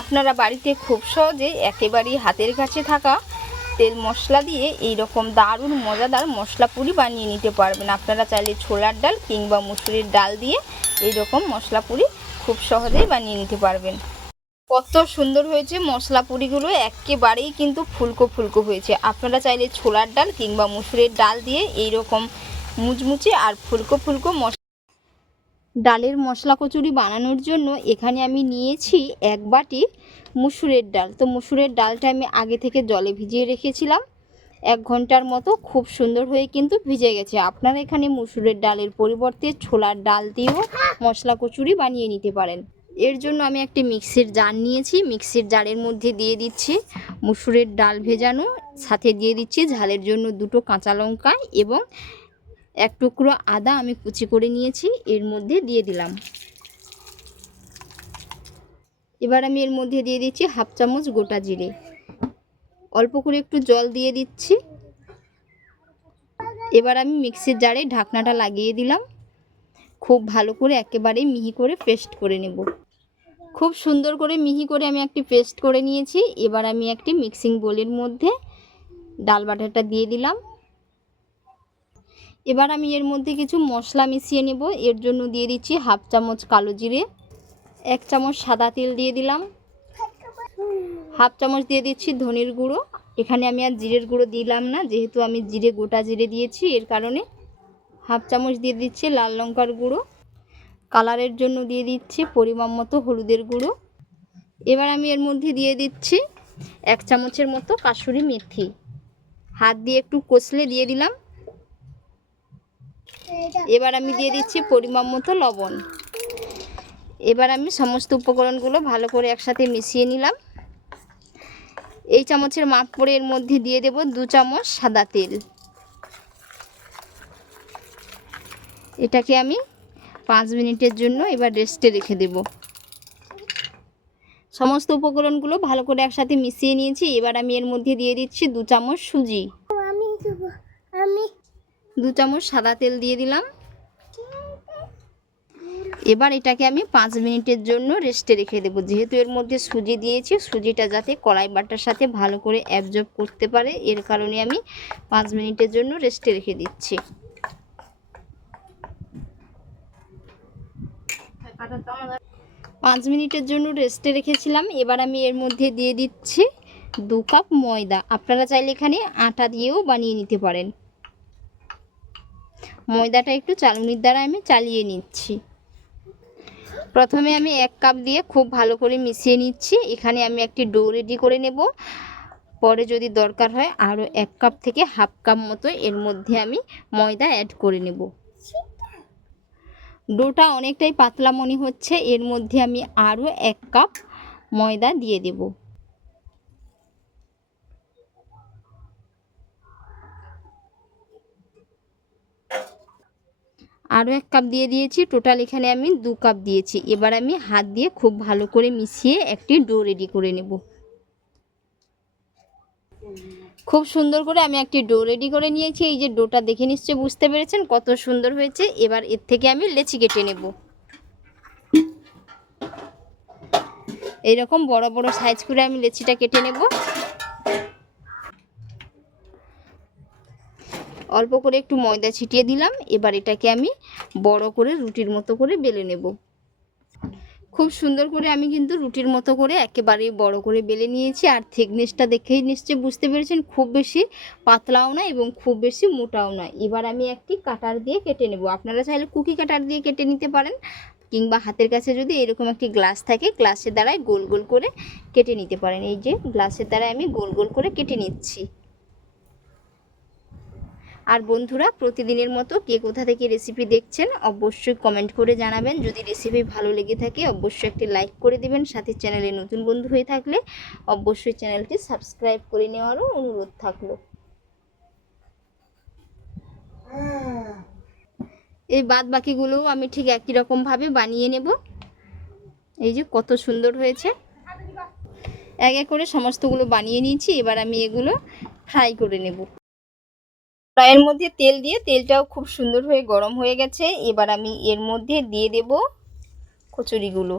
আপনারা বাড়িতে খুব সহজেই একেবারেই হাতের কাছে থাকা তেল মশলা দিয়ে এই রকম দারুণ মজাদার মশলা পুরি বানিয়ে নিতে পারবেন। আপনারা চাইলে ছোলার ডাল কিংবা মুসুরির ডাল দিয়ে এই রকম মশলা পুরি খুব সহজেই বানিয়ে নিতে পারবেন। কত সুন্দর হয়েছে মশলা পুরিগুলো, একেবারেই কিন্তু ফুলকো ফুলকো হয়েছে। আপনারা চাইলে ছোলার ডাল কিংবা মুসুরির ডাল দিয়ে এই রকম মুচমুচে আর ফুলকো ফুলকো মশলা ডালের মশলা কচুরি বানানোর জন্য এখানে আমি নিয়েছি এক বাটি মুসুরের ডাল। তো মুসুরের ডালটা আমি আগে থেকে জলে ভিজিয়ে রেখেছিলাম। এক ঘণ্টার মতো খুব সুন্দর হয়ে কিন্তু ভিজে গেছে। আপনারা এখানে মুসুরের ডালের পরিবর্তে ছোলার ডাল দিয়েও মশলা কচুরি বানিয়ে নিতে পারেন। এর জন্য আমি একটি মিক্সির জার নিয়েছি। মিক্সির জারের মধ্যে দিয়ে দিচ্ছি মুসুরের ডাল ভেজানো, সাথে দিয়ে দিচ্ছি ঝালের জন্য দুটো কাঁচা লঙ্কা এবং এক টুকরো আদা আমি কুচি করে নিয়েছি, এর মধ্যে দিয়ে দিলাম। এবার আমি এর মধ্যে দিয়ে দিচ্ছি হাফ চামচ গোটা জিরে। অল্প করে একটু জল দিয়ে দিচ্ছি। এবার আমি মিক্সির জারে ঢাকনাটা লাগিয়ে দিলাম। খুব ভালো করে একেবারে মিহি করে পেস্ট করে নেব। খুব সুন্দর করে মিহি করে আমি একটি পেস্ট করে নিয়েছি। এবার আমি একটি মিক্সিং বোলের মধ্যে ডাল বাটারটা দিয়ে দিলাম। এবার আমি এর মধ্যে কিছু মশলা মিশিয়ে নেব। এর জন্য দিয়ে দিচ্ছি হাফ চামচ কালো জিরে, এক চামচ সাদা তেল দিয়ে দিলাম। হাফ চামচ দিয়ে দিচ্ছি ধনের গুঁড়ো। এখানে আমি আর জিরের গুঁড়ো দিলাম না, যেহেতু আমি জিরে, গোটা জিরে দিয়েছি, এর কারণে হাফ চামচ দিয়ে দিচ্ছি লাল লঙ্কার গুঁড়ো। কালারের জন্য দিয়ে দিচ্ছি পরিমাণ মতো হলুদের গুঁড়ো। এবার আমি এর মধ্যে দিয়ে দিচ্ছি এক চামচের মতো কাসুরি মেথি। হাত দিয়ে একটু কষলে দিয়ে দিলাম। এবার আমি দিয়ে দিচ্ছি পরিমাণ মতো লবণ। এবার আমি সমস্ত উপকরণগুলো ভালো করে একসাথে মিশিয়ে নিলাম। এই চামচের মাপ করে এর মধ্যে দিয়ে দেব দু চামচ সাদা তেল। এটাকে আমি পাঁচ মিনিটের জন্য এবার রেস্টে রেখে দেব। সমস্ত উপকরণগুলো ভালো করে একসাথে মিশিয়ে নিয়েছি। এবার আমি এর মধ্যে দিয়ে দিচ্ছি দু চামচ সুজি। আমি আমি দু চামচ সাদা তেল দিয়ে দিলাম। এবার এটাকে আমি পাঁচ মিনিটের জন্য রেস্টে রেখে দেবো। যেহেতু এর মধ্যে সুজি দিয়েছি, সুজিটা যাতে কড়াই বাটার সাথে ভালো করে অ্যাবজর্ব করতে পারে, এর কারণে আমি পাঁচ মিনিটের জন্য রেস্টে রেখে দিচ্ছি। পাঁচ মিনিটের জন্য রেস্টে রেখেছিলাম। এবার আমি এর মধ্যে দিয়ে দিচ্ছি দু কাপ ময়দা। আপনারা চাইলে এখানে আটা দিয়েও বানিয়ে নিতে পারেন। ময়দাটা একটু চালুনির দ্বারা আমি চালিয়ে নিচ্ছি। প্রথমে আমি এক কাপ দিয়ে খুব ভালো করে মিশিয়ে নিচ্ছি। এখানে আমি একটি ডো রেডি করে নেব। পরে যদি দরকার হয় আরও এক কাপ থেকে হাফ কাপ মতো এর মধ্যে আমি ময়দা অ্যাড করে নেব। ডোটা অনেকটাই পাতলা মনে হচ্ছে। এর মধ্যে আমি আরও এক কাপ ময়দা দিয়ে দেবো। আরও এক কাপ দিয়ে দিয়েছি। টোটাল এখানে আমি দু কাপ দিয়েছি। এবার আমি হাত দিয়ে খুব ভালো করে মিশিয়ে একটি ডো রেডি করে নেব। খুব সুন্দর করে আমি একটি ডো রেডি করে নিয়েছি। এই যে ডোটা দেখে নিশ্চয়ই বুঝতে পেরেছেন কত সুন্দর হয়েছে। এবার এর থেকে আমি লেচি কেটে নেব। এইরকম বড় বড় সাইজ করে আমি লেচিটা কেটে নেব। অল্প করে একটু ময়দা ছিটিয়ে দিলাম। এবার এটাকে আমি বড় করে রুটির মতো করে বেলে নেব। খুব সুন্দর করে আমি কিন্তু রুটির মতো করে একেবারে বড় করে বেলে নিয়েছি। আর থিকনেসটা দেখেই নিশ্চয়ই বুঝতে পেরেছেন, খুব বেশি পাতলাও না এবং খুব বেশি মোটাও না। এবার আমি একটি কাটার দিয়ে কেটে নেব। আপনারা চাইলে কুকি কাটার দিয়ে কেটে নিতে পারেন কিংবা হাতের কাছে যদি এরকম একটি গ্লাস থাকে, গ্লাসের দ্বারাই গোল গোল করে কেটে নিতে পারেন। এই যে গ্লাসের দ্বারাই আমি গোল গোল করে কেটে নিচ্ছি। আর বন্ধুরা, প্রতিদিনের মতো কে কোথা থেকে রেসিপি দেখছেন অবশ্যই কমেন্ট করে জানাবেন। যদি রেসিপি ভালো লেগে থাকে, অবশ্যই একটি লাইক করে দিবেন। সাথে চ্যানেলে নতুন বন্ধু হয়ে থাকলে অবশ্যই চ্যানেলটি সাবস্ক্রাইব করে নেওয়ারও অনুরোধ থাকল। এই বাদ বাকিগুলোও আমি ঠিক একই রকমভাবে বানিয়ে নেব। এই যে কত সুন্দর হয়েছে। এক এক করে সমস্তগুলো বানিয়ে নিয়েছি, এবার আমি এগুলো ফ্রাই করে নেব। ফ্রাইয়ের মধ্যে তেল দিয়ে, তেলটাও খুব সুন্দর হয়ে গরম হয়ে গেছে। এবার আমি এর মধ্যে দিয়ে দেব কচুরিগুলো।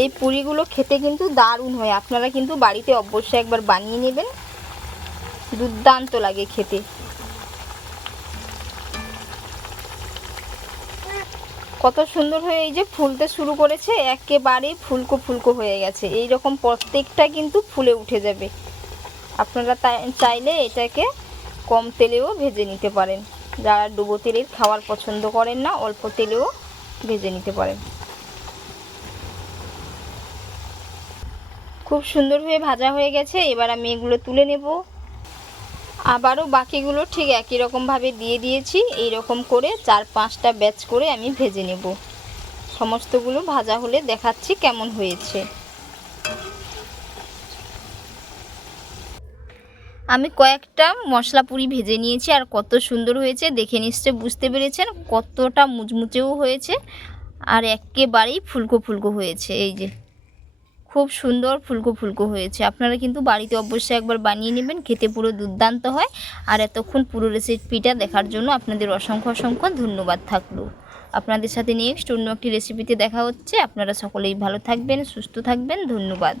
এই পুরিগুলো খেতে কিন্তু দারুণ হয়। আপনারা কিন্তু বাড়িতে অবশ্যই একবার বানিয়ে নেবেন। দুর্দান্ত লাগে খেতে। কত সুন্দর হয়ে এই যে ফুলতে শুরু করেছে, একেবারে ফুলকো ফুলকো হয়ে গেছে। এই রকম প্রত্যেকটা কিন্তু ফুলে উঠে যাবে। আপনারা চাইলে এটাকে কম তেলেও ভেজে নিতে পারেন। যারা ডুবো তেলের খাওয়ার পছন্দ করেন না, অল্প তেলেও ভেজে নিতে পারেন। খুব সুন্দর হয়ে ভাজা হয়ে গেছে, এবার আমি এগুলো তুলে নেব। আবারও বাকিগুলো ঠিক একই রকমভাবে দিয়ে দিয়েছি এই রকম করে চার পাঁচটা ব্যাচ করে আমি ভেজে নেব। সমস্তগুলো ভাজা হলে দেখাচ্ছি কেমন হয়েছে। আমি কয়েকটা মশলা পুরি ভেজে নিয়েছি আর কত সুন্দর হয়েছে, দেখে নিশ্চয় বুঝতে পেরেছেন, কতটা মুচমুচেও হয়েছে আর একেবারেই ফুলকো ফুলকো হয়েছে, এই যে। খুব সুন্দর ফুলকো ফুলকো হয়েছে, আপনারা কিন্তু বাড়িতে অবশ্যই একবার বানিয়ে নেবেন, খেতে পুরো দুর্দান্ত হয় আর এতক্ষণ পুরো রেসিপিটা দেখার জন্য আপনাদের অসংখ্য অসংখ্য ধন্যবাদ থাকল। আপনাদের সাথে নেক্সট অন্য একটি রেসিপিতে দেখা হচ্ছে, আপনারা সকলেই ভালো থাকবেন, সুস্থ থাকবেন, ধন্যবাদ।